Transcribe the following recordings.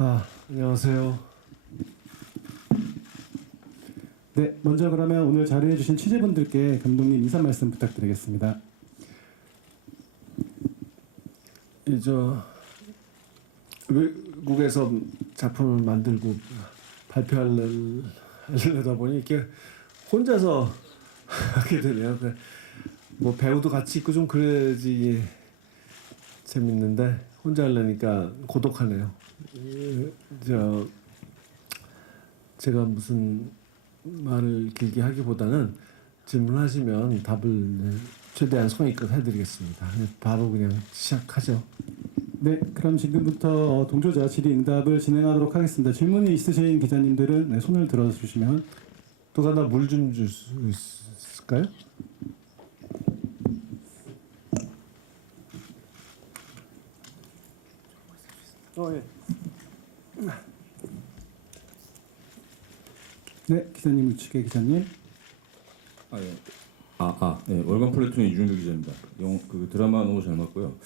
안녕하세요. 네, 먼저 그러면 오늘 자료해주신 취재분들께 감독님 인사 말씀 부탁드리겠습니다. 이저 외국에서 작품을 만들고 발표하려다 보니 이렇게 혼자서 하게 되네요. 뭐 배우도 같이 있고 좀 그래야지 재밌는데 혼자 하려니까 고독하네요. 제가 무슨 말을 길게 하기보다는 질문하시면 답을 최대한 성의껏 해드리겠습니다. 바로 그냥 시작하죠. 네, 그럼 지금부터 동조자 질의응답을 진행하도록 하겠습니다. 질문이 있으신 기자님들은 손을 들어주시면. 누가 나 물 좀 줄 수 있을까요? 예. 네, 기자님 우측에 기자님. 예. 월간 플래툰의 유준규 기자입니다. 그 드라마 너무 잘 맞고요.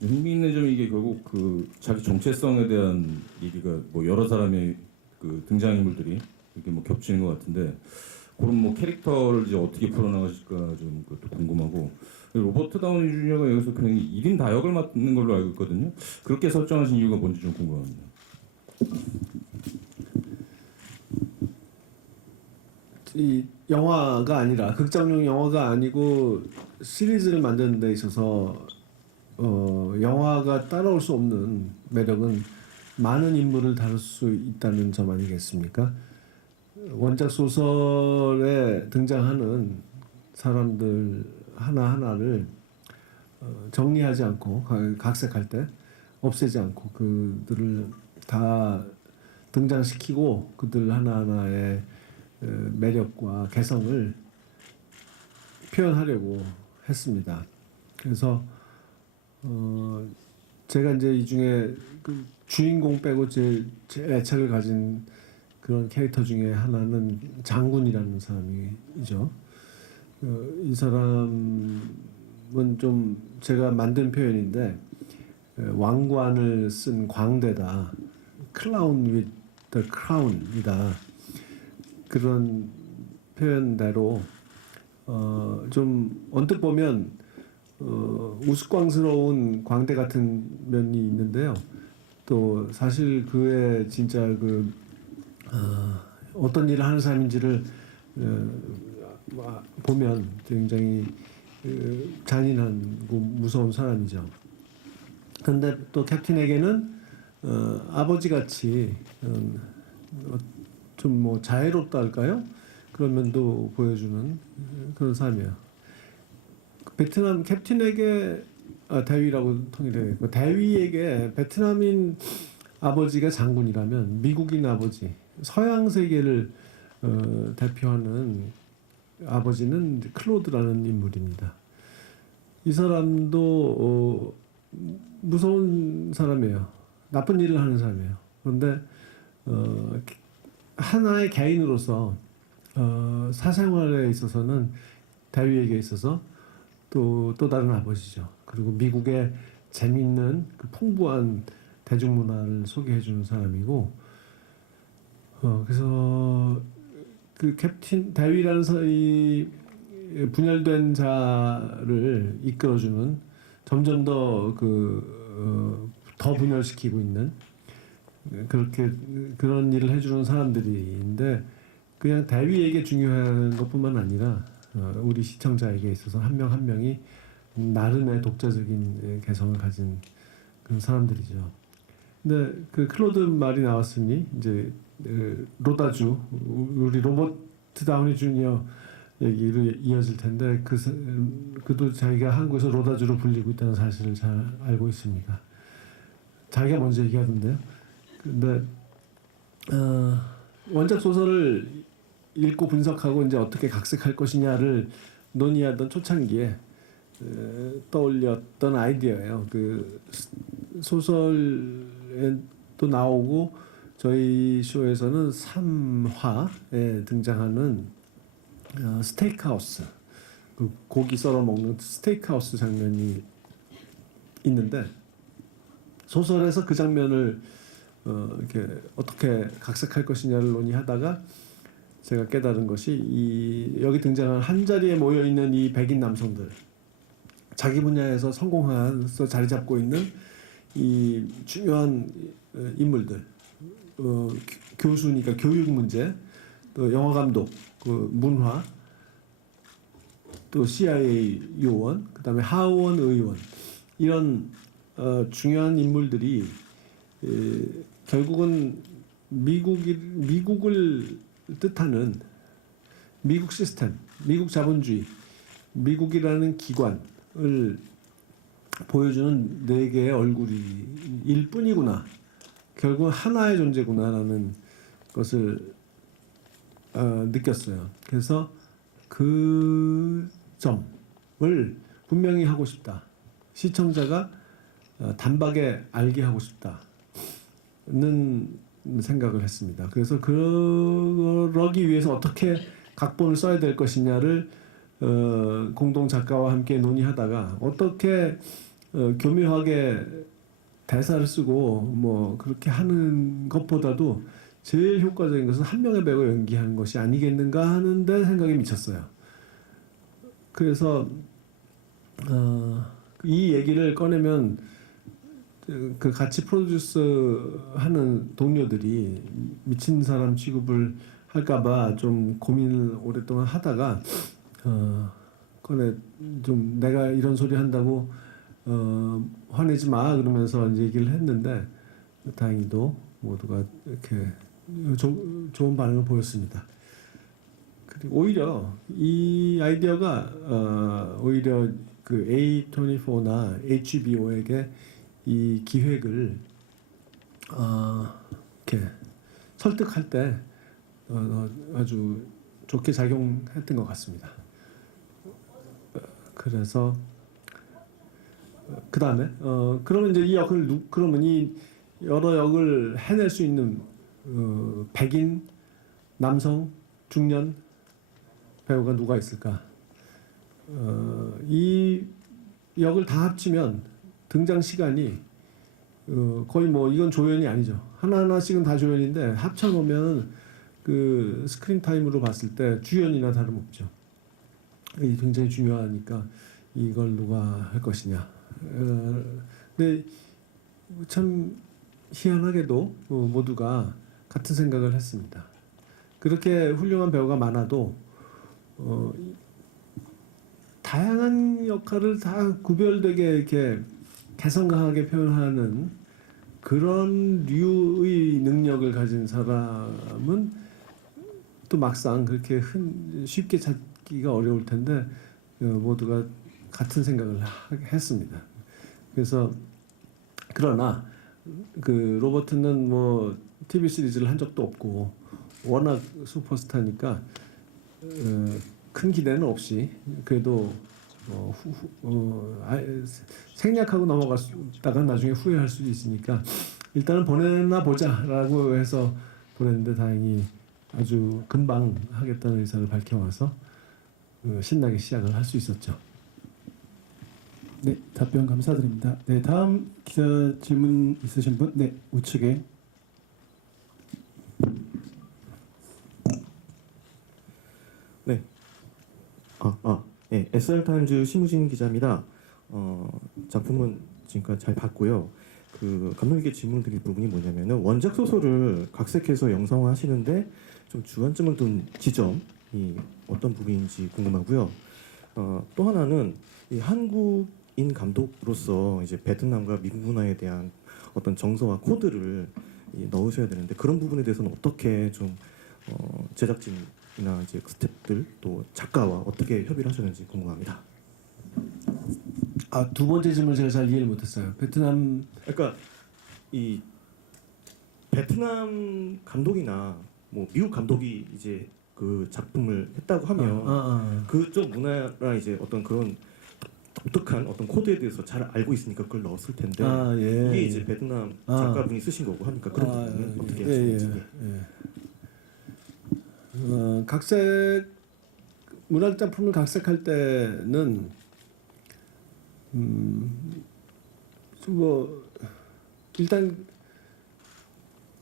흥미있는 점이 이게 결국 그 자기 정체성에 대한 얘기가 뭐 여러 사람의 그 등장인물들이 이렇게 뭐 겹치는 것 같은데 그런 뭐 캐릭터를 이제 어떻게 풀어나가실까 좀 그것도 궁금하고 로버트 다우니 주니어가 여기서 그냥 1인 다역을 맡는 걸로 알고 있거든요. 그렇게 설정하신 이유가 뭔지 좀 궁금합니다. 이 영화가 아니라 극장용 영화가 아니고 시리즈를 만드는 데 있어서 영화가 따라올 수 없는 매력은 많은 인물을 다룰 수 있다는 점 아니겠습니까? 원작 소설에 등장하는 사람들 하나하나를 정리하지 않고 각색할 때 없애지 않고 그들을 다 등장시키고 그들 하나하나의 매력과 개성을 표현하려고 했습니다. 그래서 제가 이제 이 중에 그 주인공 빼고 제일 애착을 가진 그런 캐릭터 중에 하나는 장군이라는 사람이죠. 이 사람은 좀 제가 만든 표현인데 왕관을 쓴 광대다. 클라운 with the crown이다. 그런 표현대로 좀 언뜻 보면 우스꽝스러운 광대 같은 면이 있는데요. 또 사실 그의 진짜 어떤 일을 하는 사람인지를 보면 굉장히 잔인하고 무서운 사람이죠. 근데 또 캡틴에게는 아버지같이 좀 뭐 자애롭다 할까요? 그런 면도 보여주는 그런 사람이에요. 베트남 캡틴에게 대위라고 통일되고 대위에게 베트남인 아버지가 장군이라면 미국인 아버지 서양 세계를 대표하는 아버지는 클로드라는 인물입니다. 이 사람도 무서운 사람이에요. 나쁜 일을 하는 사람이에요. 그런데 하나의 개인으로서 사생활에 있어서는 대위에게 있어서 또 다른 아버지죠. 그리고 미국의 재미있는 그 풍부한 대중문화를 소개해주는 사람이고 그래서 그 캡틴 대위라는 이 분열된 자를 이끌어주는 점점 더 더 분열시키고 있는 그렇게 그런 일을 해주는 사람들인데 그냥 대위에게 중요한 것뿐만 아니라 우리 시청자에게 있어서 한 명 한 명이 나름의 독자적인 개성을 가진 그런 사람들이죠. 근데 그 클로드 말이 나왔으니 이제 로다주 우리 로버트 다우니 주니어 얘기로 이어질 텐데 그도 자기가 한국에서 로다주로 불리고 있다는 사실을 잘 알고 있습니다. 자기가 먼저 얘기하던데요. 근데 원작 소설을 읽고 분석하고 이제 어떻게 각색할 것이냐를 논의하던 초창기에 떠올렸던 아이디어예요. 그 소설에 또 나오고 저희 쇼에서는 3화에 등장하는 스테이크하우스, 그 고기 썰어 먹는 스테이크하우스 장면이 있는데 소설에서 그 장면을 이렇게 어떻게 각색할 것이냐를 논의하다가 제가 깨달은 것이 여기 등장한 한 자리에 모여 있는 이 백인 남성들, 자기 분야에서 성공해서 자리 잡고 있는 이 중요한 인물들, 교수니까 교육 문제, 또 영화 감독, 그 문화, 또 CIA 요원, 그다음에 하원 의원, 이런 중요한 인물들이 결국은 미국을 뜻하는 미국 시스템, 미국 자본주의, 미국이라는 기관을 보여주는 네 개의 얼굴일 뿐이구나. 결국 하나의 존재구나라는 것을 느꼈어요. 그래서 그 점을 분명히 하고 싶다. 시청자가 단박에 알게 하고 싶다는 생각을 했습니다. 그래서 그러기 위해서 어떻게 각본을 써야 될 것이냐를 공동 작가와 함께 논의하다가 어떻게 교묘하게 대사를 쓰고 뭐 그렇게 하는 것보다도 제일 효과적인 것은 한 명의 배우가 연기하는 것이 아니겠는가 하는데 생각이 미쳤어요. 그래서 이 얘기를 꺼내면 그 같이 프로듀스 하는 동료들이 미친 사람 취급을 할까봐 좀 고민을 오랫동안 하다가 꺼내 좀 내가 이런 소리 한다고 화내지 마 그러면서 이제 얘기를 했는데 다행히도 모두가 이렇게 좋은 반응을 보였습니다. 그리고 오히려 이 아이디어가 오히려 그 A24나 HBO에게 이 기획을 이렇게 설득할 때 아주 좋게 작용했던 것 같습니다. 그래서 그 다음에 그러면 이제 이 역을 그러면 이 여러 역을 해낼 수 있는 백인 남성 중년 배우가 누가 있을까? 이 역을 다 합치면 등장 시간이 거의 뭐 이건 조연이 아니죠. 하나하나씩은 다 조연인데 합쳐놓으면 그 스크린 타임으로 봤을 때 주연이나 다름없죠. 이 굉장히 중요하니까 이걸 누가 할 것이냐. 근데 참 희한하게도 모두가 같은 생각을 했습니다. 그렇게 훌륭한 배우가 많아도 다양한 역할을 다 구별되게 이렇게 개성 강하게 표현하는 그런 류의 능력을 가진 사람은 또 막상 그렇게 쉽게 찾기가 어려울 텐데 모두가 같은 생각을 했습니다. 그래서 그러나 그 로버트는 뭐 TV 시리즈를 한 적도 없고 워낙 슈퍼스타니까 큰 기대는 없이 그래도 생략하고 넘어갔다가 나중에 후회할 수도 있으니까 일단은 보내나 보자라고 해서 보냈는데 다행히 아주 금방 하겠다는 의사를 밝혀와서 신나게 시작을 할 수 있었죠. 네, 답변 감사드립니다. 네, 다음 기자 질문 있으신 분? 네, 우측에. 네. 네, SR타임즈 심우진 기자입니다. 작품은 지금까지 잘 봤고요. 그 감독님께 질문드릴 부분이 뭐냐면은 원작 소설을 각색해서 영상화하시는데 좀 주안점을 둔 지점이 어떤 부분인지 궁금하고요. 또 하나는 이 한국인 감독으로서 이제 베트남과 미국 문화에 대한 어떤 정서와 코드를 넣으셔야 되는데 그런 부분에 대해서는 어떻게 좀 제작진이나 이제 스태프들 또 작가와 어떻게 협의를 하셨는지 궁금합니다. 두 번째 질문 제가 잘 이해를 못했어요. 베트남 그러니까 이 베트남 감독이나 뭐 미국 감독이 이제 그 작품을 했다고 하면 그쪽 문화나 이제 어떤 그런 독특한 어떤 코드에 대해서 잘 알고 있으니까 그걸 넣었을 텐데 예. 이게 이제 베트남 작가분이 쓰신 거고 하니까 그런 부분은 어떻게 하시는지. 각색 문학 작품을 각색할 때는 뭐 일단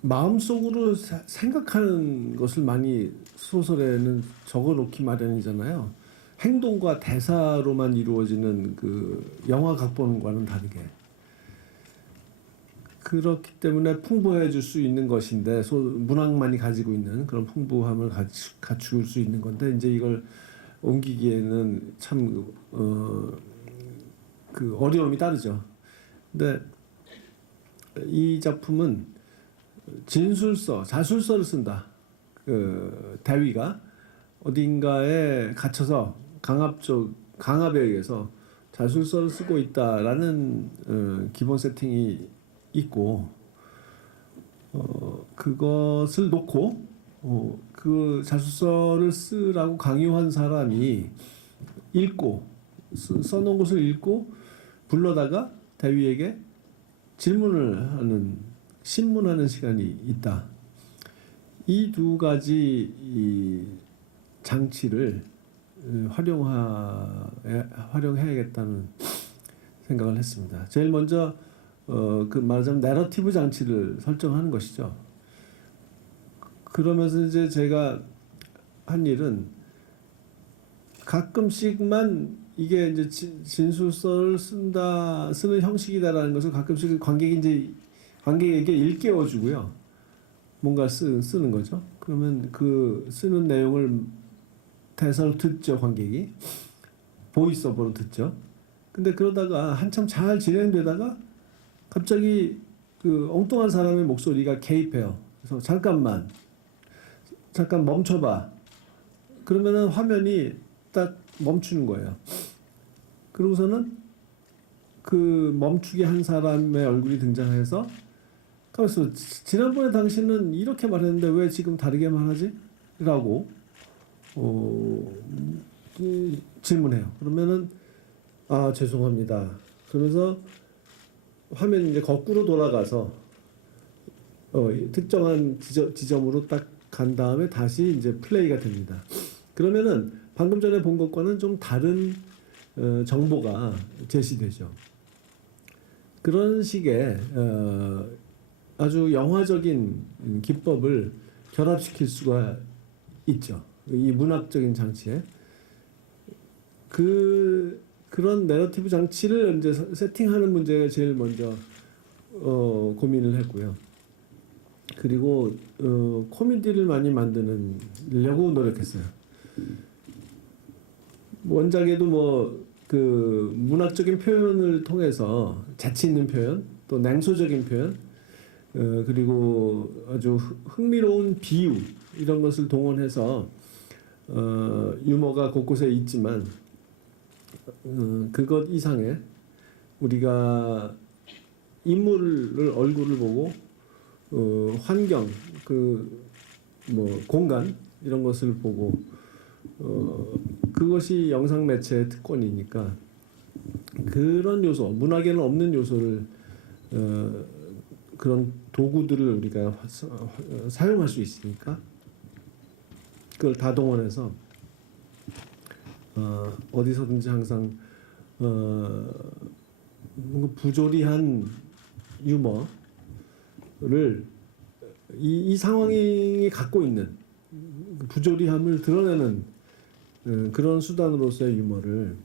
마음속으로 생각하는 것을 많이 소설에는 적어놓기 마련이잖아요. 행동과 대사로만 이루어지는 그 영화 각본과는 다르게. 그렇기 때문에 풍부해 줄 수 있는 것인데 문학만이 가지고 있는 그런 풍부함을 갖출 수 있는 건데 이제 이걸 옮기기에는 참 그 어려움이 따르죠. 근데 이 작품은 진술서, 자술서를 쓴다. 그 대위가 어딘가에 갇혀서 강압에 의해서 자술서를 쓰고 있다라는 기본 세팅이 있고 그것을 놓고 그 자술서를 쓰라고 강요한 사람이 읽고 써놓은 것을 읽고 불러다가 대위에게 질문을 하는 신문하는 시간이 있다. 이 두 가지 이 장치를 활용해야겠다는 생각을 했습니다. 제일 먼저 그 말하자면 내러티브 장치를 설정하는 것이죠. 그러면서 이제 제가 한 일은 가끔씩만 이게 이제 진술서를 쓰는 형식이다라는 것을 가끔씩 관객에게 일깨워주고요. 뭔가 쓰는 거죠. 그러면 그 쓰는 내용을 대사로 듣죠, 관객이. 보이스오버로 듣죠. 근데 그러다가 한참 잘 진행되다가 갑자기 그 엉뚱한 사람의 목소리가 개입해요. 그래서 잠깐 멈춰봐. 그러면은 화면이 딱 멈추는 거예요. 그러고서는 그 멈추게 한 사람의 얼굴이 등장해서 그래서 지난번에 당신은 이렇게 말했는데 왜 지금 다르게 말하지? 라고 질문해요. 그러면은 죄송합니다. 그러면서 화면이 이제 거꾸로 돌아가서 특정한 지점으로 딱 간 다음에 다시 이제 플레이가 됩니다. 그러면은 방금 전에 본 것과는 좀 다른 정보가 제시되죠. 그런 식의 아주 영화적인 기법을 결합시킬 수가 있죠. 이 문학적인 장치에 그런 내러티브 장치를 이제 세팅하는 문제가 제일 먼저 고민을 했고요. 그리고 코미디를 많이 만드려고 노력했어요. 원작에도 그 문학적인 표현을 통해서 재치 있는 표현, 또 냉소적인 표현, 그리고 아주 흥미로운 비유 이런 것을 동원해서 유머가 곳곳에 있지만 그것 이상의 우리가 인물을 얼굴을 보고 환경, 공간 이런 것을 보고 그것이 영상 매체의 특권이니까 그런 요소, 문학에는 없는 요소를 그런 도구들을 우리가 사용할 수 있으니까 그걸 다 동원해서 어디서든지 항상 뭔가 부조리한 유머를 이 상황이 갖고 있는 부조리함을 드러내는 그런 수단으로서의 유머를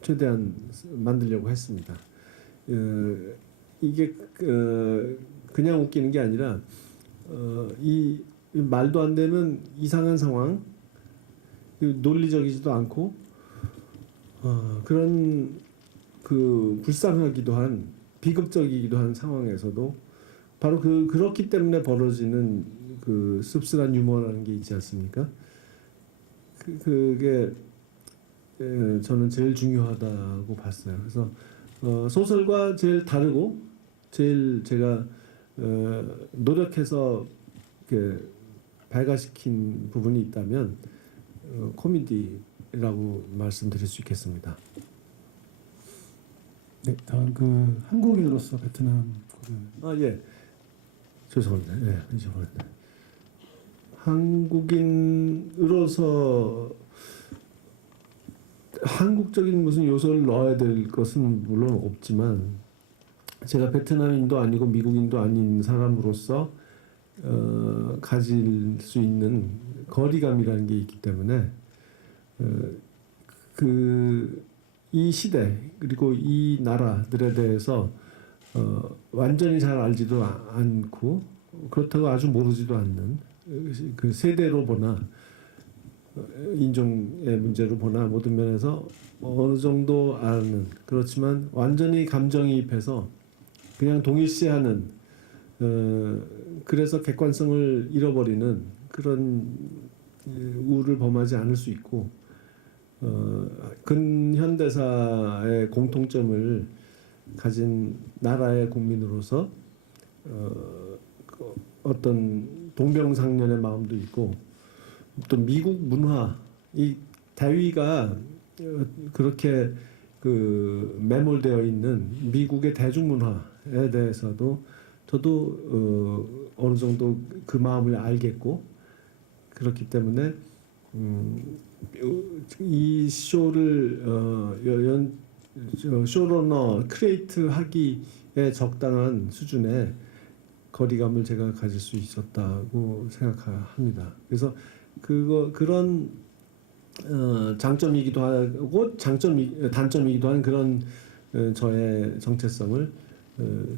최대한 만들려고 했습니다. 이게 그냥 웃기는 게 아니라 이 말도 안 되는 이상한 상황, 논리적이지도 않고 그런 그 불쌍하기도 한 비극적이기도 한 상황에서도 바로 그렇기 때문에 벌어지는 그 씁쓸한 유머라는 게 있지 않습니까? 그게 저는 제일 중요하다고 봤어요. 그래서 소설과 제일 다르고 제일 제가 노력해서 이렇게 발가시킨 부분이 있다면 코미디라고 말씀드릴 수 있겠습니다. 네, 다음 그 한국인으로서 베트남 예. 죄송합니다. 예, 잊어버렸네. 한국인으로서 한국적인 무슨 요소를 넣어야 될 것은 물론 없지만 제가 베트남인도 아니고 미국인도 아닌 사람으로서 가질 수 있는 거리감이라는 게 있기 때문에 이 시대 그리고 이 나라들에 대해서 완전히 잘 알지도 않고 그렇다고 아주 모르지도 않는 그 세대로 보나 인종의 문제로 보나 모든 면에서 어느 정도 아는 그렇지만 완전히 감정이입해서 그냥 동일시하는 그래서 객관성을 잃어버리는 그런 우를 범하지 않을 수 있고 근현대사의 공통점을 가진 나라의 국민으로서 어떤 동병상련의 마음도 있고 또 미국 문화 이 대위가 그렇게 매몰되어 있는 미국의 대중문화에 대해서도 저도 어느 정도 그 마음을 알겠고 그렇기 때문에 이 쇼를 쇼러너 크리에이트 하기에 적당한 수준의 거리감을 제가 가질 수 있었다고 생각합니다. 그래서 그런 장점이기도 하고 단점이기도 한 그런 저의 정체성을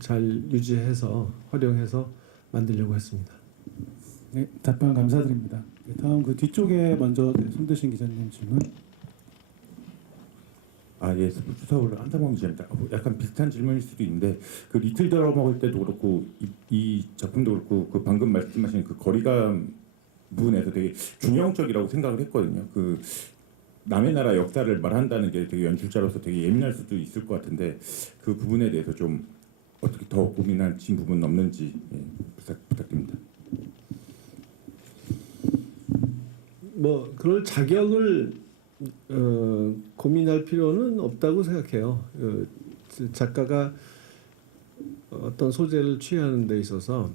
잘 유지해서 활용해서 만들려고 했습니다. 네, 답변 감사드립니다. 네, 다음 그 뒤쪽에 먼저 손드신 기자님 질문. 예, 스포츠 서울 한상봉 기자입니다. 약간 비슷한 질문일 수도 있는데 그 리틀 드러 먹을 때도 그렇고 이 작품도 그렇고 그 방금 말씀하신 그 거리감 부분에서 되게 중형적이라고 생각을 했거든요. 그 남의 나라 역사를 말한다는 게 되게 연출자로서 되게 예민할 수도 있을 것 같은데 그 부분에 대해서 좀 어떻게 더 고민하신 부분 없는지 부탁드립니다. 뭐 그럴 자격을 고민할 필요는 없다고 생각해요. 작가가 어떤 소재를 취하는 데 있어서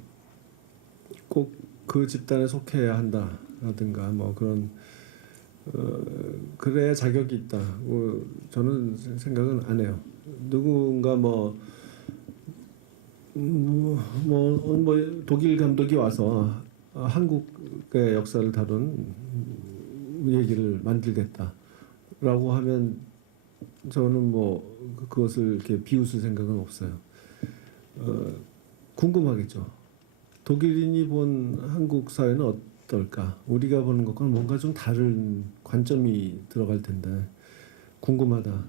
꼭 그 집단에 속해야 한다라든가 뭐 그런 그래야 자격이 있다. 저는 생각은 안 해요. 누군가 뭐 독일 감독이 와서 한국의 역사를 다룬 얘기를 만들겠다라고 하면 저는 뭐 그것을 이렇게 비웃을 생각은 없어요. 궁금하겠죠. 독일인이 본 한국 사회는 어떨까? 우리가 보는 것과는 뭔가 좀 다른 관점이 들어갈 텐데 궁금하다.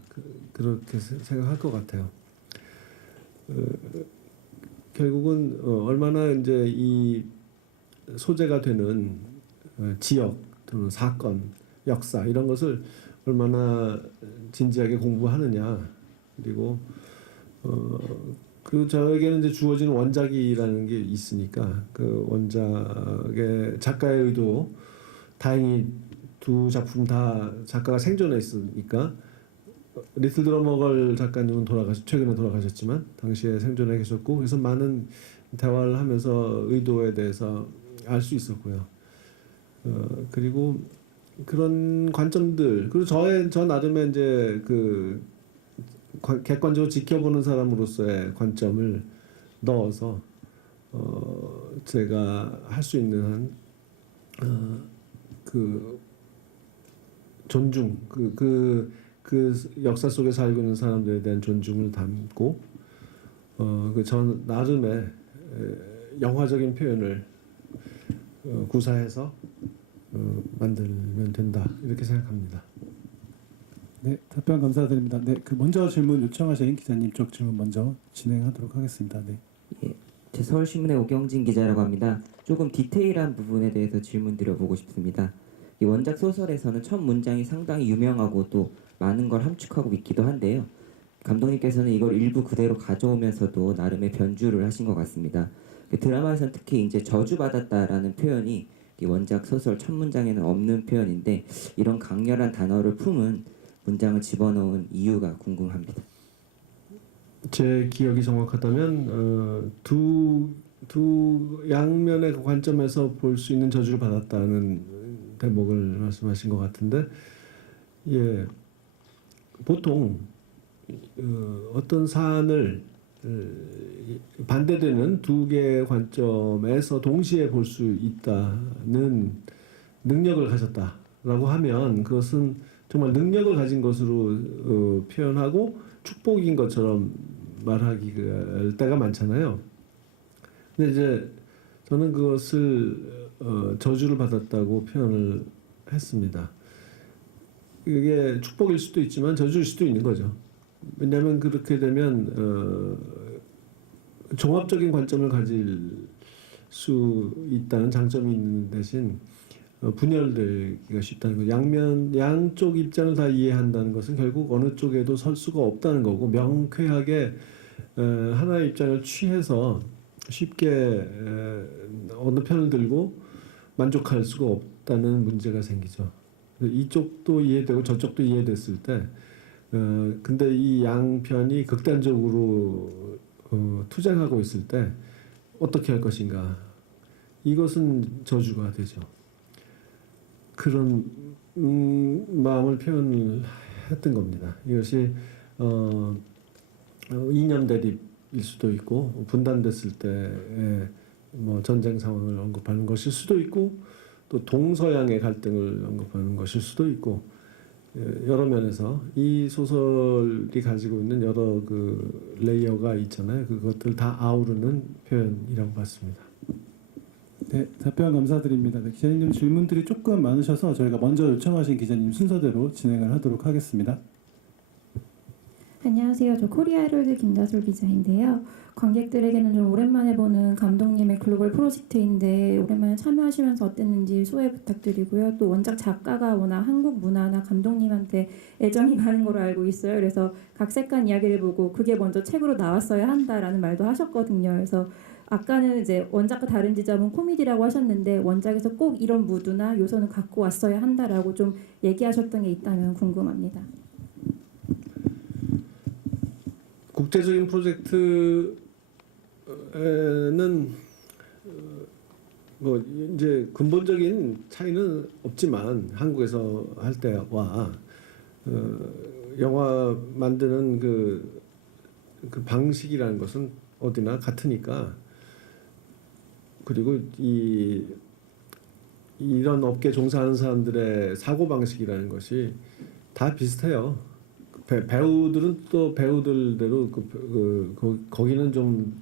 그렇게 생각할 것 같아요. 결국은 얼마나 이제 이 소재가 되는 지역 또는 사건, 역사 이런 것을 얼마나 진지하게 공부하느냐 그리고 그 저에게는 이제 주어진 원작이라는 게 있으니까 그 원작의 작가의 의도 다행히 두 작품 다 작가가 생존해 있으니까 리틀 드러머걸 작가님은 최근에 돌아가셨지만 당시에 생존해 계셨고 그래서 많은 대화를 하면서 의도에 대해서 알 수 있었고요. 그리고 그런 관점들 그리고 저 나름의 이제 그 객관적으로 지켜보는 사람으로서의 관점을 넣어서 제가 할 수 있는 한 그 존중 그 역사 속에 살고 있는 사람들에 대한 존중을 담고 전 나름의 영화적인 표현을 구사해서 만들면 된다 이렇게 생각합니다. 네, 답변 감사드립니다. 네, 그 먼저 질문 요청하신 기자님 쪽 질문 먼저 진행하도록 하겠습니다. 네. 예, 제 서울신문의 오경진 기자라고 합니다. 조금 디테일한 부분에 대해서 질문 드려보고 싶습니다. 이 원작 소설에서는 첫 문장이 상당히 유명하고 또 많은 걸 함축하고 있기도 한데요. 감독님께서는 이걸 일부 그대로 가져오면서도 나름의 변주를 하신 것 같습니다. 드라마에서는 특히 이제 저주받았다라는 표현이 이 원작 소설 첫 문장에는 없는 표현인데 이런 강렬한 단어를 품은 문장을 집어넣은 이유가 궁금합니다. 제 기억이 정확하다면 두 양면의 그 관점에서 볼 수 있는 저주를 받았다는 대목을 말씀하신 것 같은데, 예, 보통 어떤 사안을 반대되는 두 개의 관점에서 동시에 볼 수 있다는 능력을 가졌다라고 하면 그것은 정말 능력을 가진 것으로 표현하고 축복인 것처럼 말하기 때가 많잖아요. 근데 이제 저는 그것을 저주를 받았다고 표현을 했습니다. 이게 축복일 수도 있지만 저주일 수도 있는 거죠. 왜냐하면 그렇게 되면 종합적인 관점을 가질 수 있다는 장점이 있는 대신 분열되기가 쉽다는 거죠. 양쪽 입장을 다 이해한다는 것은 결국 어느 쪽에도 설 수가 없다는 거고 명쾌하게 하나의 입장을 취해서 쉽게 어느 편을 들고 만족할 수가 없다는 문제가 생기죠. 이쪽도 이해되고 저쪽도 이해됐을 때 근데 이 양편이 극단적으로 투쟁하고 있을 때 어떻게 할 것인가 이것은 저주가 되죠. 그런 마음을 표현했던 겁니다. 이것이 이념 대립일 수도 있고 분단됐을 때 뭐 전쟁 상황을 언급하는 것일 수도 있고 또 동서양의 갈등을 언급하는 것일 수도 있고 여러 면에서 이 소설이 가지고 있는 여러 그 레이어가 있잖아요. 그것들 다 아우르는 표현이라고 봤습니다. 네, 답변 감사드립니다. 네, 기자님 질문들이 조금 많으셔서 저희가 먼저 요청하신 기자님 순서대로 진행을 하도록 하겠습니다. 안녕하세요. 저 코리아 헤럴드 김다솔 기자인데요. 관객들에게는 좀 오랜만에 보는 감독님의 글로벌 프로젝트인데 오랜만에 참여하시면서 어땠는지 소개 부탁드리고요. 또 원작 작가가 워낙 한국 문화나 감독님한테 애정이 많은 걸로 알고 있어요. 그래서 각색한 이야기를 보고 그게 먼저 책으로 나왔어야 한다라는 말도 하셨거든요. 그래서 아까는 이제 원작과 다른 지점은 코미디라고 하셨는데 원작에서 꼭 이런 무드나 요소는 갖고 왔어야 한다라고 좀 얘기하셨던 게 있다면 궁금합니다. 국제적인 프로젝트에는 뭐 이제 근본적인 차이는 없지만 한국에서 할 때와 영화 만드는 그 방식이라는 것은 어디나 같으니까 그리고 이런 업계 종사하는 사람들의 사고 방식이라는 것이 다 비슷해요. 배우들은 또 배우들대로 거기는 좀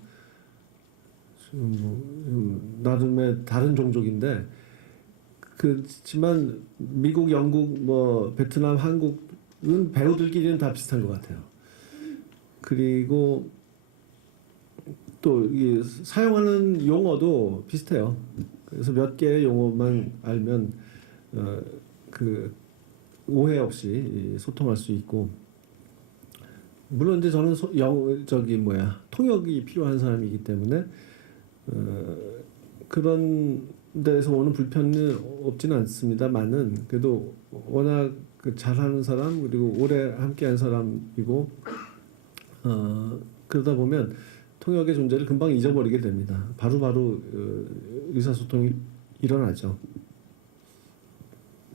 나름의 다른 종족인데 그렇지만 미국, 영국, 뭐 베트남, 한국은 배우들끼리는 다 비슷한 것 같아요. 그리고 또 이 사용하는 용어도 비슷해요. 그래서 몇 개의 용어만 알면 그 오해 없이 소통할 수 있고. 물론 이제 저는 통역이 필요한 사람이기 때문에 그런 데서 오는 불편은 없지는 않습니다만은 그래도 워낙 잘하는 사람 그리고 오래 함께한 사람이고 그러다 보면 통역의 존재를 금방 잊어버리게 됩니다. 바로바로 의사소통이 일어나죠.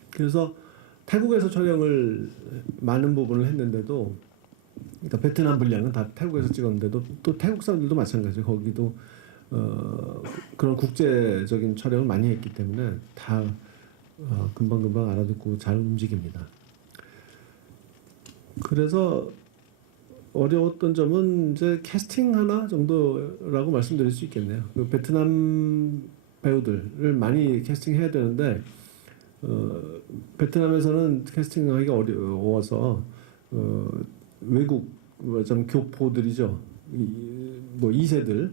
그래서 태국에서 촬영을 많은 부분을 했는데도 그러니까 베트남 분량은 다 태국에서 찍었는데도 또 태국 사람들도 마찬가지예요. 거기도 그런 국제적인 촬영을 많이 했기 때문에 다 금방금방 알아듣고 잘 움직입니다. 그래서 어려웠던 점은 이제 캐스팅 하나 정도라고 말씀드릴 수 있겠네요. 그 베트남 배우들을 많이 캐스팅해야 되는데 베트남에서는 캐스팅하기가 어려워서 외국 좀 교포들이죠. 뭐 2세들,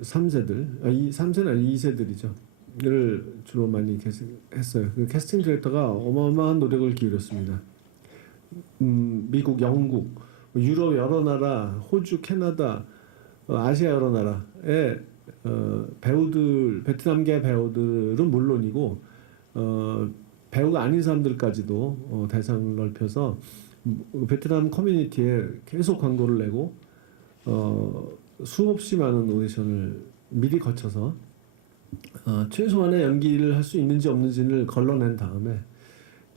3세들, 3세는 아니 2세들이죠.를 주로 많이 했어요. 그 캐스팅 디렉터가 어마어마한 노력을 기울였습니다. 미국, 영국, 유럽 여러 나라, 호주, 캐나다, 아시아 여러 나라의 배우들, 베트남계 배우들은 물론이고 배우가 아닌 사람들까지도 대상을 넓혀서 베트남 커뮤니티에 계속 광고를 내고 수없이 많은 오디션을 미리 거쳐서 최소한의 연기를 할 수 있는지 없는지를 걸러낸 다음에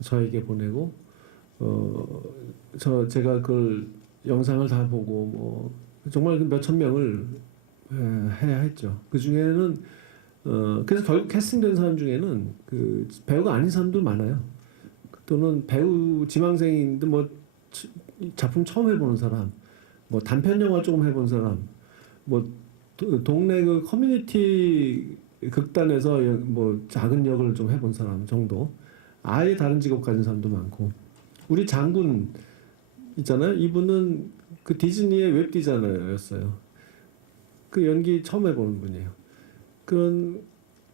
저에게 보내고 제가 그걸 영상을 다 보고 뭐 정말 그 몇천 명을 해야 했죠. 그 중에는 그래서 결국 캐스팅된 사람 중에는 그 배우가 아닌 사람도 많아요. 또는 배우 지망생인데 뭐 작품 처음 해보는 사람, 뭐 단편 영화 조금 해본 사람, 뭐 동네 그 커뮤니티 극단에서 뭐 작은 역을 좀 해본 사람 정도. 아예 다른 직업 가진 사람도 많고. 우리 장군 있잖아요. 이분은 그 디즈니의 웹 디자이너였어요. 그 연기 처음 해보는 분이에요. 그런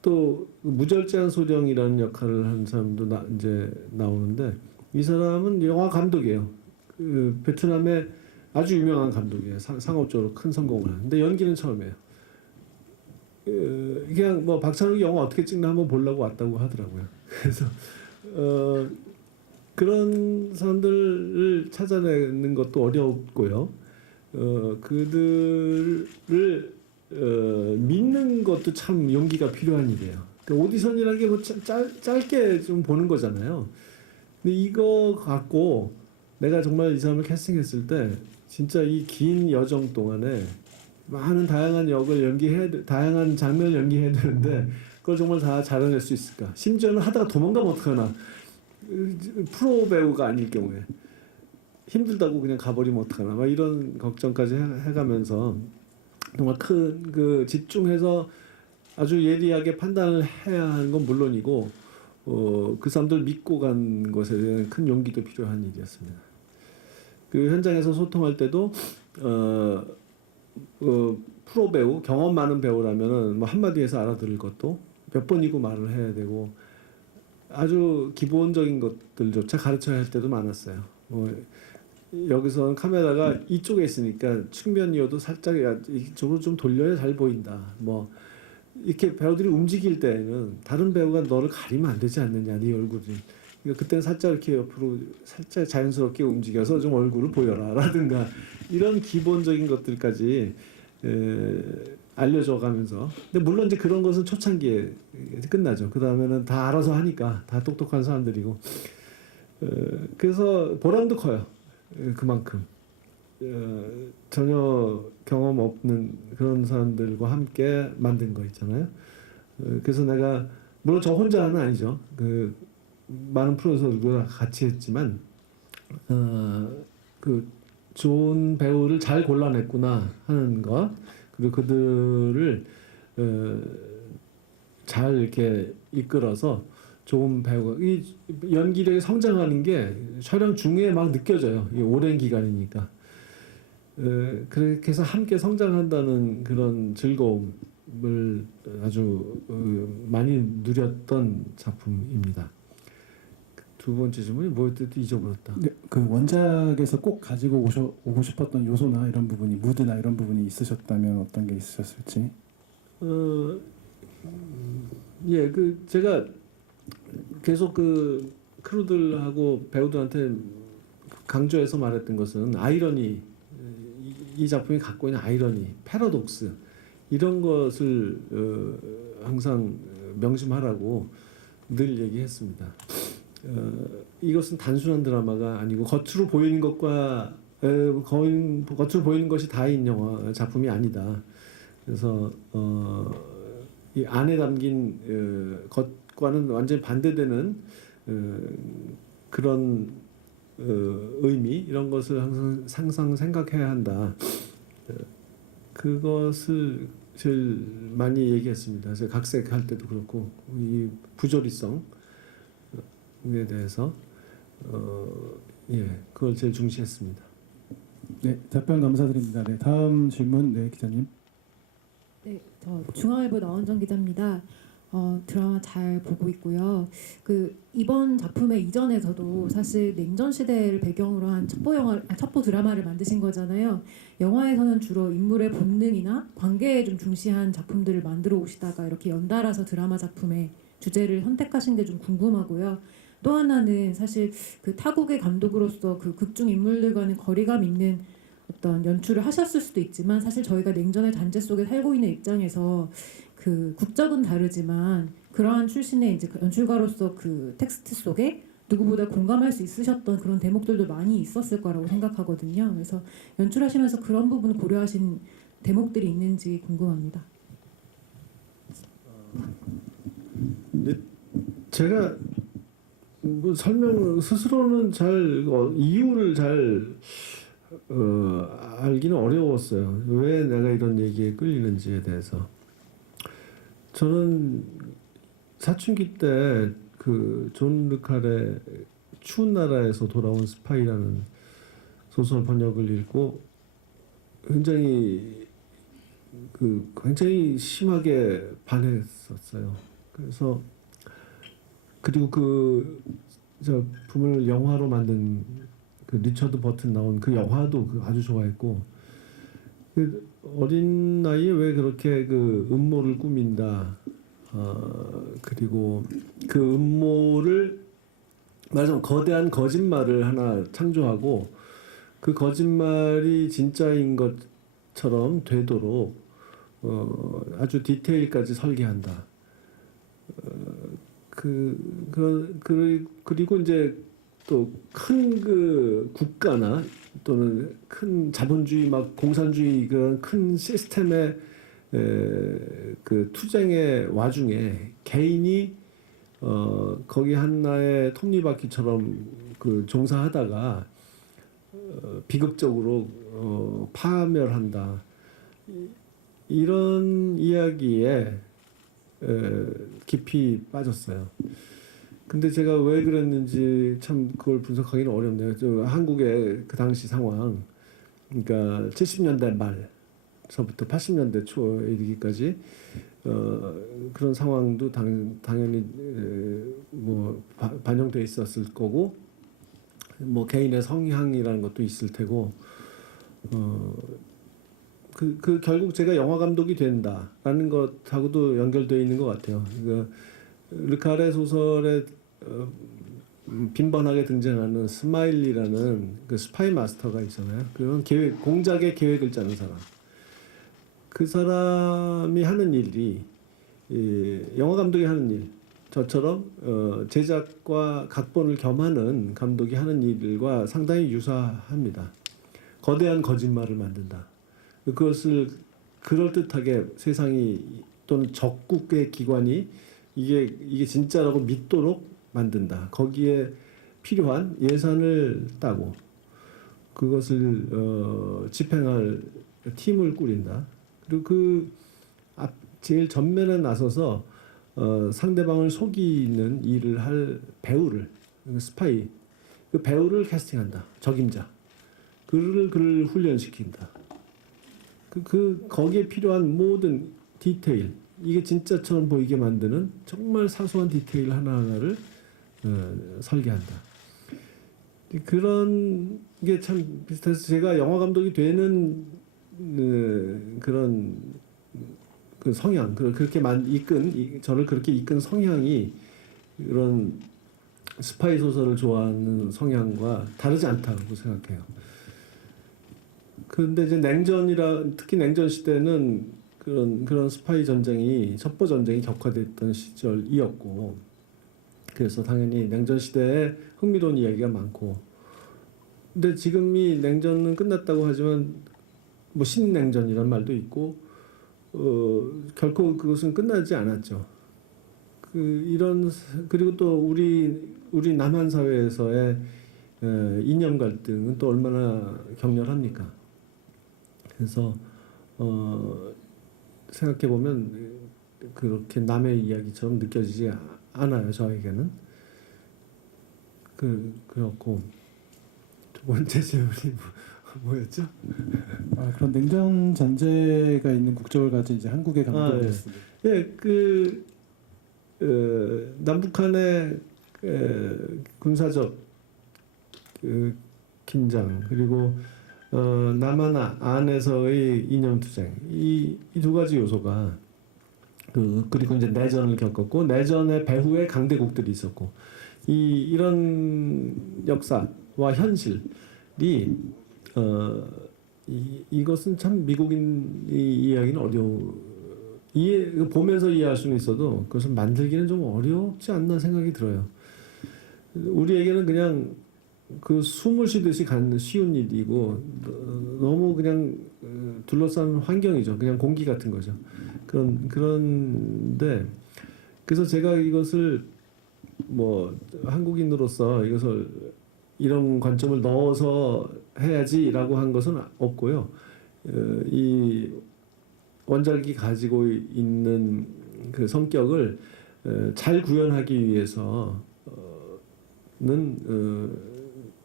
또 무절제한 소령이라는 역할을 한 사람도 이제 나오는데 이 사람은 영화 감독이에요. 그 베트남의 아주 유명한 감독이에요. 상업적으로 큰 성공을 하는데 연기는 처음이에요. 그냥 뭐 박찬욱이 영화 어떻게 찍나 한번 보려고 왔다고 하더라고요. 그래서 그런 사람들을 찾아내는 것도 어렵고요. 그들을 믿는 것도 참 용기가 필요한 일이에요. 그러니까 오디션이라는 게 뭐 짧게 좀 보는 거잖아요. 근데 이거 갖고 내가 정말 이 사람을 캐스팅했을 때 진짜 이 긴 여정 동안에 많은 다양한 역을 다양한 장면을 연기해야 되는데 그걸 정말 다 잘해낼 수 있을까? 심지어는 하다가 도망가면 어떡하나? 프로 배우가 아닐 경우에 힘들다고 그냥 가버리면 어떡하나? 막 이런 걱정까지 해가면서 정말 큰 그 집중해서 아주 예리하게 판단을 해야 하는 건 물론이고 그 사람들 믿고 간 것에 대한 큰 용기도 필요한 일이었습니다. 그 현장에서 소통할 때도 프로 배우, 경험 많은 배우라면은 뭐 한마디에서 알아들을 것도 몇 번이고 말을 해야 되고 아주 기본적인 것들조차 가르쳐야 할 때도 많았어요. 뭐 여기서는 카메라가 이쪽에 있으니까 측면이어도 살짝 이쪽으로 좀 돌려야 잘 보인다. 뭐 이렇게 배우들이 움직일 때는 다른 배우가 너를 가리면 안 되지 않느냐, 네 얼굴이. 그러니까 그때는 살짝 이렇게 옆으로 살짝 자연스럽게 움직여서 좀 얼굴을 보여라라든가 이런 기본적인 것들까지 알려줘가면서. 근데 물론 이제 그런 것은 초창기에 끝나죠. 그 다음에는 다 알아서 하니까 다 똑똑한 사람들이고. 그래서 보람도 커요. 그만큼 전혀 경험 없는 그런 사람들과 함께 만든 거 있잖아요. 그래서 내가 물론 저 혼자는 아니죠. 그 많은 프로듀서들과 같이 했지만 그 좋은 배우를 잘 골라냈구나 하는 것 그리고 그들을 잘 이렇게 이끌어서 좋은 배우가 이 연기력이 성장하는 게 촬영 중에 막 느껴져요. 이 오랜 기간이니까. 그렇게 해서 함께 성장한다는 그런 즐거움을 아주 많이 누렸던 작품입니다. 두 번째 질문이 뭐였든 잊어버렸다. 네, 그 원작에서 꼭 가지고 오고 싶었던 요소나 이런 부분이 무드나 이런 부분이 있으셨다면 어떤 게 있으셨을지. 예, 그 제가 계속 그 크루들하고 배우들한테 강조해서 말했던 것은 아이러니, 이 작품이 갖고 있는 아이러니, 패러독스 이런 것을 항상 명심하라고 늘 얘기했습니다. 이것은 단순한 드라마가 아니고 겉으로 보이는 것과 겉으로 보이는 것이 다인 영화 작품이 아니다. 그래서 이 안에 담긴 것과는 완전히 반대되는 그런 의미 이런 것을 항상 생각해야 한다. 그것을 제일 많이 얘기했습니다. 그래서 각색할 때도 그렇고 이 부조리성에 대해서 그걸 제일 중시했습니다. 네, 답변 감사드립니다. 네, 다음 질문 네 기자님. 네, 저 중앙일보 나원정 기자입니다. 드라마 잘 보고 있고요. 그 이번 작품의 이전에서도 사실 냉전 시대를 배경으로 한 첩보 드라마를 만드신 거잖아요. 영화에서는 주로 인물의 본능이나 관계에 좀 중시한 작품들을 만들어 오시다가 이렇게 연달아서 드라마 작품의 주제를 선택하신 게 좀 궁금하고요. 또 하나는 사실 그 타국의 감독으로서 그 극중 인물들과는 거리감 있는 어떤 연출을 하셨을 수도 있지만 사실 저희가 냉전의 잔재 속에 살고 있는 입장에서 그 국적은 다르지만 그러한 출신의 이제 연출가로서 그 텍스트 속에 누구보다 공감할 수 있으셨던 그런 대목들도 많이 있었을 거라고 생각하거든요. 그래서 연출하시면서 그런 부분 고려하신 대목들이 있는지 궁금합니다. 제가 뭐 설명 스스로는 잘 이유를 잘 알기는 어려웠어요. 왜 내가 이런 얘기에 끌리는지에 대해서. 저는 사춘기 때 그 존 르칼의 추운 나라에서 돌아온 스파이라는 소설 번역을 읽고 굉장히 심하게 반했었어요. 그래서 그리고 그 작품을 영화로 만든 그 리처드 버튼 나온 그 영화도 아주 좋아했고, 그 어린 나이에 왜 그렇게 그 음모를 꾸민다. 그리고 그 음모를 말하자면 거대한 거짓말을 하나 창조하고 그 거짓말이 진짜인 것처럼 되도록 아주 디테일까지 설계한다. 그리고 이제 또 큰 그 국가나 또는 큰 자본주의 막 공산주의 그런 큰 시스템의 그 투쟁의 와중에 개인이 거기 하나의 톱니바퀴처럼 그 종사하다가 비극적으로 파멸한다. 이런 이야기에 깊이 빠졌어요. 근데 제가 왜 그랬는지 참 그걸 분석하기는 어렵네요. 한국의 그 당시 상황, 그러니까 70년대 말서부터 80년대 초에 이르기까지 그런 상황도 당연히 뭐 반영돼 있었을 거고, 뭐 개인의 성향이라는 것도 있을 테고, 그 결국 제가 영화 감독이 된다라는 것하고도 연결되어 있는 것 같아요. 그러니까 르칼의 소설에 빈번하게 등장하는 스마일리라는 그 스파이 마스터가 있잖아요. 그건 공작의 계획을 짜는 사람. 그 사람이 하는 일이 영화 감독이 하는 일, 저처럼 제작과 각본을 겸하는 감독이 하는 일과 상당히 유사합니다. 거대한 거짓말을 만든다. 그것을 그럴듯하게 세상이 또는 적국의 기관이 이게 진짜라고 믿도록 만든다. 거기에 필요한 예산을 따고 그것을 집행할 팀을 꾸린다. 그리고 제일 전면에 나서서 상대방을 속이는 일을 할 배우를, 스파이, 그 배우를 캐스팅한다. 적임자. 그를 훈련시킨다. 거기에 필요한 모든 디테일, 이게 진짜처럼 보이게 만드는 정말 사소한 디테일 하나하나를 설계한다. 그런 게 참 비슷해서 제가 영화 감독이 되는 그런 그 성향, 그렇게 저를 그렇게 이끈 성향이 그런 스파이 소설을 좋아하는 성향과 다르지 않다고 생각해요. 그런데 이제 특히 냉전 시대는 그런 스파이 전쟁이, 첩보 전쟁이 격화됐던 시절이었고, 그래서 당연히 냉전 시대에 흥미로운 이야기가 많고, 근데 지금이 냉전은 끝났다고 하지만 뭐 신냉전이란 말도 있고, 결코 그것은 끝나지 않았죠. 그리고 또 우리 남한 사회에서의 이념 갈등은 또 얼마나 격렬합니까? 그래서 생각해 보면 그렇게 남의 이야기처럼 느껴지지 않아요, 저에게는. 그렇고 두 번째 질문이 뭐였죠? 그런 냉전 잔재가 있는 국적을 가진 이제 한국의 감독이었습니다. 남북한의 군사적 긴장, 그리고 남한 안에서의 이념 투쟁, 이 두 가지 요소가 그리고 이제 내전을 겪었고, 내전의 배후에 강대국들이 있었고, 이런 역사와 현실이 이것은 참 미국인이 이해하기는 보면서 이해할 수는 있어도 그것을 만들기는 좀 어렵지 않나 생각이 들어요. 우리에게는 그냥 그 숨을 쉬듯이 가는 쉬운 일이고 너무 그냥 둘러싼 환경이죠. 그냥 공기 같은 거죠. 그런데 그래서 제가 이것을 뭐 한국인으로서 이것을 이런 관점을 넣어서 해야지라고 한 것은 없고요. 이 원작이 가지고 있는 그 성격을 잘 구현하기 위해서는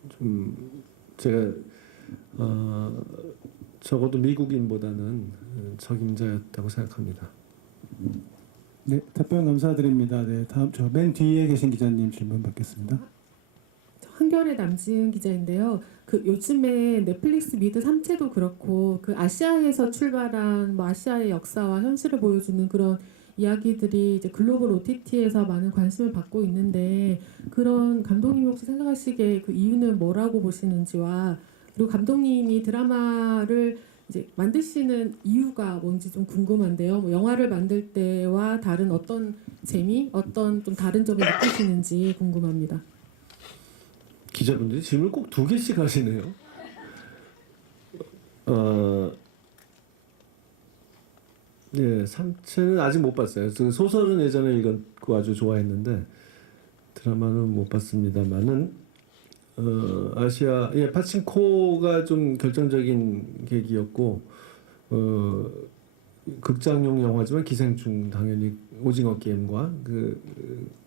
좀 제가 적어도 미국인보다는 적임자였다고 생각합니다. 네, 답변 감사드립니다. 네, 다음 저 맨 뒤에 계신 기자님 질문 받겠습니다. 한겨레 남지은 기자인데요. 그 요즘에 넷플릭스 미드 3채도 그렇고 그 아시아에서 출발한 뭐 아시아의 역사와 현실을 보여주는 그런 이야기들이 이제 글로벌 OTT에서 많은 관심을 받고 있는데 그런 감독님이 혹시 생각하시기에 그 이유는 뭐라고 보시는지와 그리고 감독님이 드라마를 이제 만드시는 이유가 뭔지 좀 궁금한데요. 뭐 영화를 만들 때와 다른 어떤 재미, 어떤 좀 다른 점을 느끼시는지 궁금합니다. 기자분들이 질문을 꼭 2개씩 하시네요. 예, 3채는 아직 못 봤어요. 그 소설은 예전에 읽었고 아주 좋아했는데 드라마는 못 봤습니다만은 아시아 파친코가 좀 결정적인 계기였고 극장용 영화지만 기생충 당연히 오징어 게임과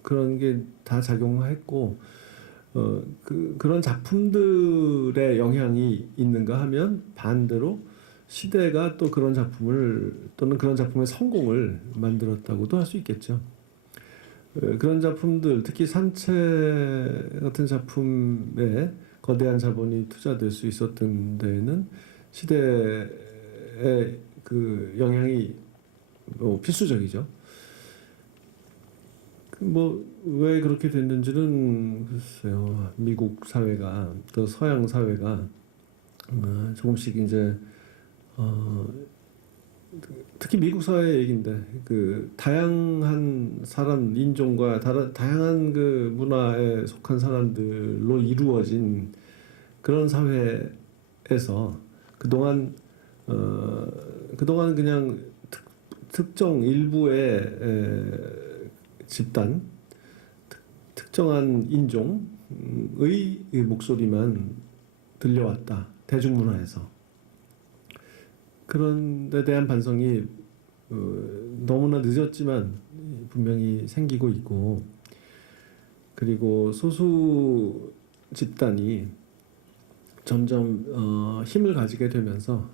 그런 게 다 작용했고 그런 작품들의 영향이 있는가 하면 반대로 시대가 또 그런 작품을 또는 그런 작품의 성공을 만들었다고도 할 수 있겠죠. 그런 작품들 특히 산채 같은 작품에 거대한 자본이 투자될 수 있었던 데에는 시대의 그 영향이 필수적이죠. 뭐 왜 그렇게 됐는지는 글쎄요. 미국 사회가 또 서양 사회가 조금씩 이제 특히 미국 사회 얘기인데 그 다양한 사람 인종과 다양한 그 문화에 속한 사람들로 이루어진 그런 사회에서 그동안 그냥 특정 일부의 집단 특정한 인종의 목소리만 들려왔다 대중문화에서. 그런 데 대한 반성이 너무나 늦었지만 분명히 생기고 있고 그리고 소수 집단이 점점 힘을 가지게 되면서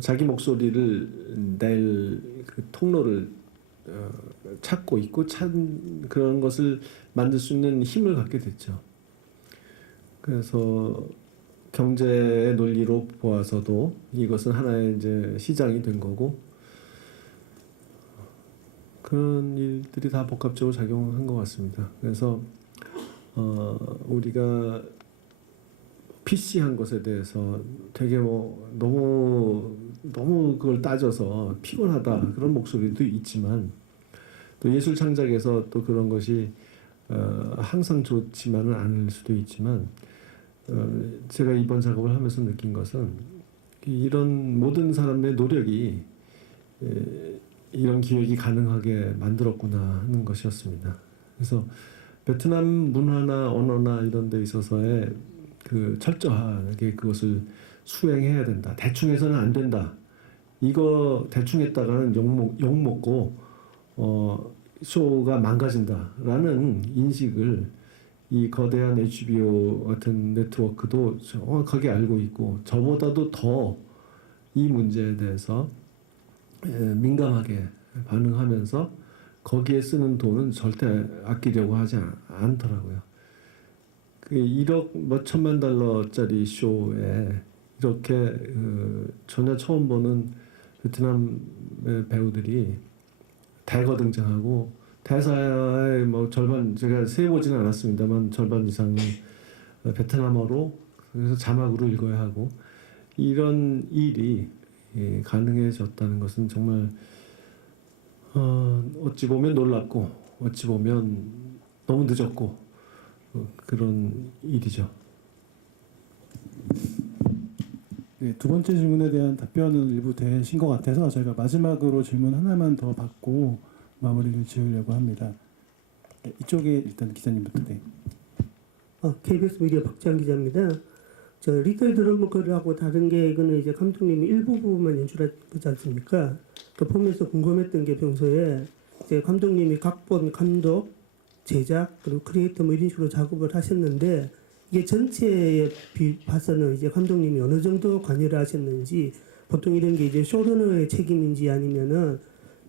자기 목소리를 낼 그 통로를 찾고 있고 그런 것을 만들 수 있는 힘을 갖게 됐죠. 그래서 경제의 논리로 보아서도 이것은 하나의 이제 시장이 된 거고 그런 일들이 다 복합적으로 작용한 것 같습니다. 그래서 우리가 PC한 것에 대해서 되게 뭐 너무 그걸 따져서 피곤하다 그런 목소리도 있지만 또 예술 창작에서 또 그런 것이 항상 좋지만은 않을 수도 있지만 제가 이번 작업을 하면서 느낀 것은 이런 모든 사람의 노력이 이런 기획이 가능하게 만들었구나 하는 것이었습니다. 그래서 베트남 문화나 언어나 이런 데 있어서의 그 철저하게 그것을 수행해야 된다. 대충 해서는 안 된다. 이거 대충 했다가는 욕 먹고 쇼가 망가진다라는 인식을 이 거대한 HBO 같은 네트워크도 정확하게 알고 있고 저보다도 더 이 문제에 대해서 민감하게 반응하면서 거기에 쓰는 돈은 절대 아끼려고 하지 않더라고요. 그 1억 몇 천만 달러짜리 쇼에 이렇게 전혀 처음 보는 베트남의 배우들이 대거 등장하고 대사의 뭐 절반 제가 세보지는 않았습니다만 절반 이상은 베트남어로 그래서 자막으로 읽어야 하고 이런 일이 가능해졌다는 것은 정말 어찌 보면 놀랍고 어찌 보면 너무 늦었고 그런 일이죠. 네, 두 번째 질문에 대한 답변은 일부 되신 것 같아서 저희가 마지막으로 질문 하나만 더 받고 마무리를 지으려고 합니다. 네, 이쪽에 일단 기자님부터. 네. KBS 미디어 박지한 기자입니다. 저 리틀 드러머걸하고 다른 게 이거는 이제 감독님이 일부분만 연출한 거지 않습니까? 또 보면서 궁금했던 게 평소에 이제 감독님이 각본, 감독, 제작 그리고 크리에이터 뭐 이런 식으로 작업을 하셨는데 이게 전체에 봐서는 이제 감독님이 어느 정도 관여를 하셨는지 보통 이런 게 이제 쇼러너의 책임인지 아니면은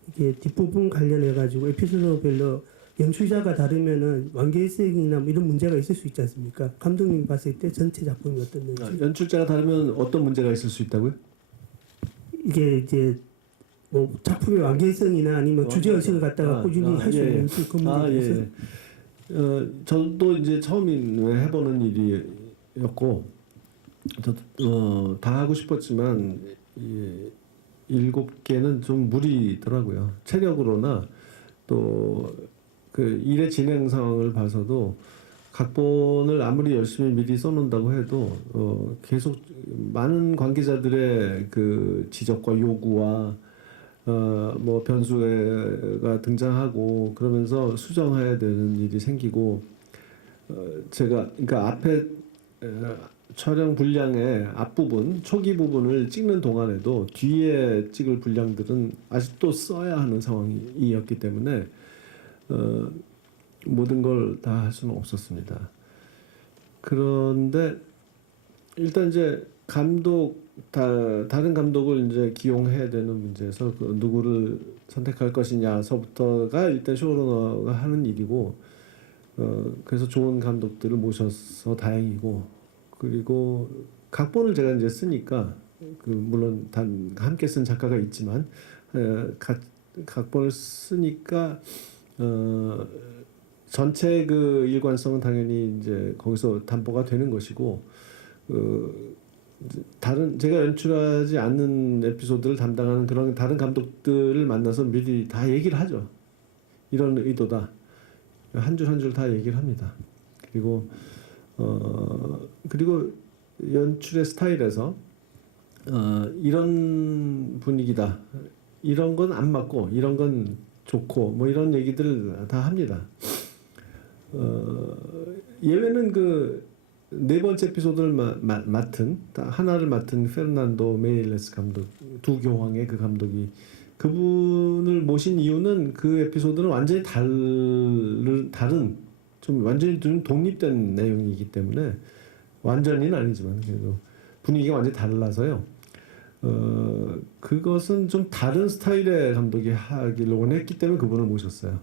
이게 뒷부분 관련해 가지고 에피소드별로 연출자가 다르면은 완결성이나 뭐 이런 문제가 있을 수 있지 않습니까? 감독님이 봤을 때 전체 작품이 어땠는지. 연출자가 다르면 어떤 문제가 있을 수 있다고요? 이게 이제 뭐 작품의 완결성이나 아니면 주제 의식을 갖다가 꾸준히 할 수 있는지 그 문제에 대해서. 저도 이제 처음 해보는 일이었고, 저도 다 하고 싶었지만 7개는 좀 무리더라고요. 체력으로나 또 그 일의 진행 상황을 봐서도 각본을 아무리 열심히 미리 써놓는다고 해도 계속 많은 관계자들의 그 지적과 요구와 뭐 변수가 등장하고 그러면서 수정해야 되는 일이 생기고 제가 그러니까 앞에 촬영 분량의 앞부분 초기 부분을 찍는 동안에도 뒤에 찍을 분량들은 아직도 써야 하는 상황이었기 때문에 모든 걸 다 할 수는 없었습니다. 그런데 일단 이제 다른 감독을 이제 기용해야 되는 문제에서 그 누구를 선택할 것이냐서부터가 일단 쇼러너가 하는 일이고, 그래서 좋은 감독들을 모셔서 다행이고, 그리고 각본을 제가 이제 쓰니까 그 물론 함께 쓴 작가가 있지만 각본을 쓰니까 전체 그 일관성은 당연히 이제 거기서 담보가 되는 것이고, 다른 제가 연출하지 않는 에피소드를 담당하는 그런 다른 감독들을 만나서 미리 다 얘기를 하죠. 이런 의도다. 한 줄 한 줄 다 얘기를 합니다. 그리고 연출의 스타일에서 이런 분위기다. 이런 건 안 맞고 이런 건 좋고 뭐 이런 얘기들을 다 합니다. 예외는 그 네 번째 에피소드를 하나를 맡은 페르난도 메일레스 감독, 두 교황의 그 감독이 그분을 모신 이유는 그 에피소드는 완전히 다른 좀 완전히 좀 독립된 내용이기 때문에 완전히는 아니지만 그래도 분위기가 완전히 달라서요. 그것은 좀 다른 스타일의 감독이 하기를 원했기 때문에 그분을 모셨어요.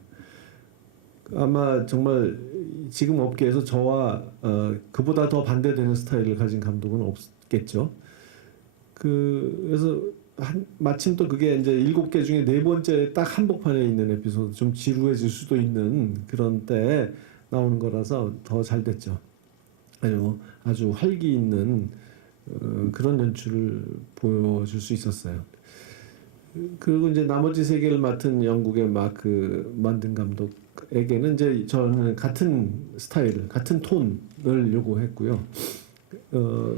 아마 정말 지금 업계에서 저와 그보다 더 반대되는 스타일을 가진 감독은 없겠죠. 그래서 마침 또 그게 이제 7개 중에 네 번째 딱 한복판에 있는 에피소드, 좀 지루해질 수도 있는 그런 때에 나오는 거라서 더 잘 됐죠. 아주 활기 있는 그런 연출을 보여줄 수 있었어요. 그리고 이제 나머지 3개를 맡은 영국의 마크 만든 감독에게는 이제 저는 같은 스타일, 같은 톤을 요구했고요.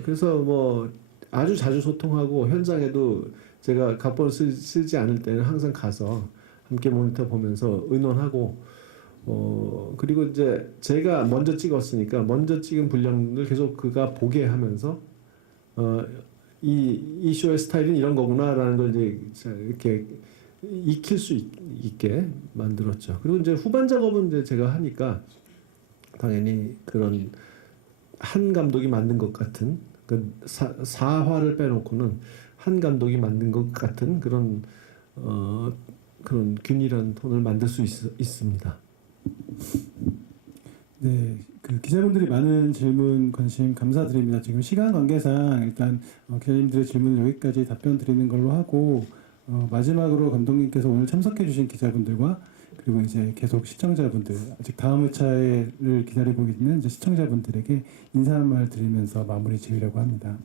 그래서 뭐 아주 자주 소통하고 현장에도 제가 각본을 쓰지 않을 때는 항상 가서 함께 모니터 보면서 의논하고 그리고 이제 제가 먼저 찍었으니까 먼저 찍은 분량을 계속 그가 보게 하면서 이 쇼의 스타일은 이런 거구나라는 걸 이제 이렇게 익힐 수 있게 만들었죠. 그리고 이제 후반 작업은 이제 제가 하니까 당연히 그런 한 감독이 만든 것 같은 그 사화를 빼놓고는 한 감독이 만든 것 같은 그런 균일한 톤을 만들 수 있습니다. 네, 그 기자분들이 많은 질문 관심 감사드립니다. 지금 시간 관계상 일단 기자님들의 질문은 여기까지 답변 드리는 걸로 하고 마지막으로 감독님께서 오늘 참석해주신 기자분들과 그리고 이제 계속 시청자분들 아직 다음 회차를 기다리고 있는 이제 시청자분들에게 인사 한 말 드리면서 마무리 지으려고 합니다.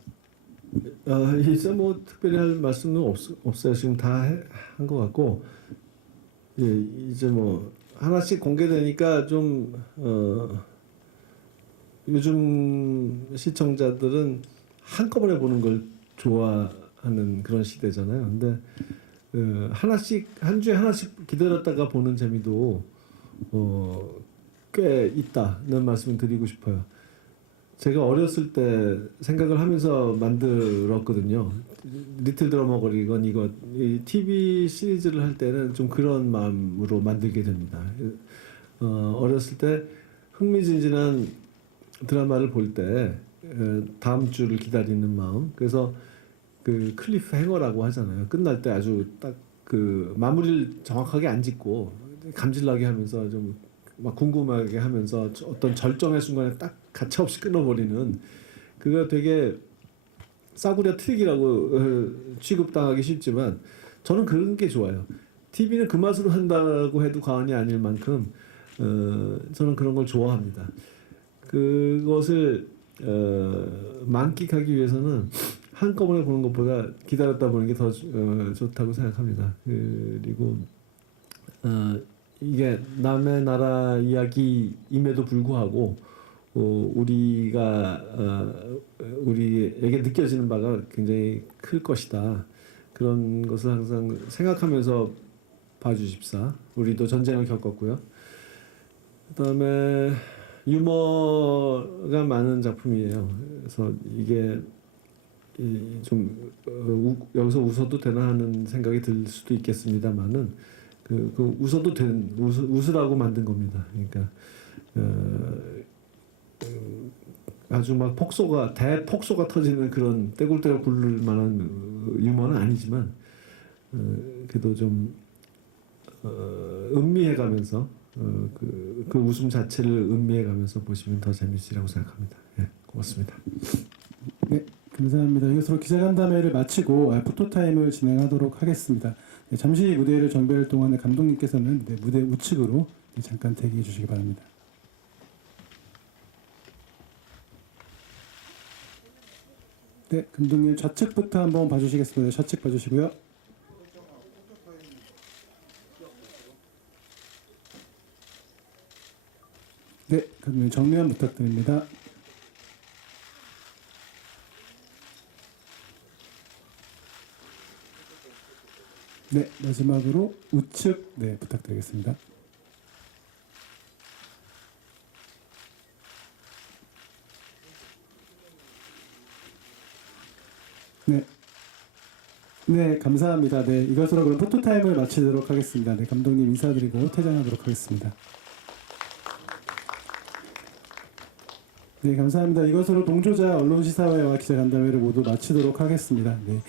이제 뭐 특별히 할 말씀은 없어요. 지금 다 한 것 같고 이제 뭐 하나씩 공개되니까 좀 요즘 시청자들은 한꺼번에 보는 걸 좋아하는 그런 시대잖아요. 근데 하나씩 한 주에 하나씩 기다렸다가 보는 재미도 꽤 있다는 말씀을 드리고 싶어요. 제가 어렸을 때 생각을 하면서 만들었거든요. 리틀 드러머걸이건 이거 이 TV 시리즈를 할 때는 좀 그런 마음으로 만들게 됩니다. 어렸을 때 흥미진진한 드라마를 볼 때 다음 주를 기다리는 마음. 그래서 그 클리프 행어라고 하잖아요. 끝날 때 아주 딱 그 마무리를 정확하게 안 짓고 감질나게 하면서 좀 막 궁금하게 하면서 어떤 절정의 순간에 딱 가차없이 끊어버리는 그거 되게 싸구려 트릭이라고 취급당하기 쉽지만 저는 그런 게 좋아요. TV는 그 맛으로 한다고 해도 과언이 아닐 만큼 저는 그런 걸 좋아합니다. 그것을 만끽하기 위해서는 한꺼번에 보는 것보다 기다렸다 보는 게 더 좋다고 생각합니다. 그리고 이게 남의 나라 이야기임에도 불구하고 우리가 우리에게 느껴지는 바가 굉장히 클 것이다. 그런 것을 항상 생각하면서 봐주십사. 우리도 전쟁을 겪었고요. 그다음에 유머가 많은 작품이에요. 그래서 이게 좀 여기서 웃어도 되나 하는 생각이 들 수도 있겠습니다만은 그 웃어도 웃으라고 만든 겁니다. 그러니까 아주 막 대폭소가 터지는 그런 떼굴떼굴 굴를 만한 유머는 아니지만 그래도 좀 음미해가면서 그 웃음 자체를 음미해가면서 보시면 더 재밌으리라고 생각합니다. 예, 고맙습니다. 네, 감사합니다. 이것으로 기자간담회를 마치고 포토타임을 진행하도록 하겠습니다. 네, 잠시 무대를 정비할 동안에 감독님께서는 무대 우측으로 잠깐 대기해 주시기 바랍니다. 네, 감독님 좌측부터 한번 봐주시겠습니다. 좌측 봐주시고요. 네, 감독님 정면 부탁드립니다. 네, 마지막으로 우측 부탁드리겠습니다. 네, 감사합니다. 네, 이것으로 그럼 포토타임을 마치도록 하겠습니다. 네, 감독님 인사드리고 퇴장하도록 하겠습니다. 네, 감사합니다. 이것으로 동조자 언론시사회와 기자간담회를 모두 마치도록 하겠습니다. 네.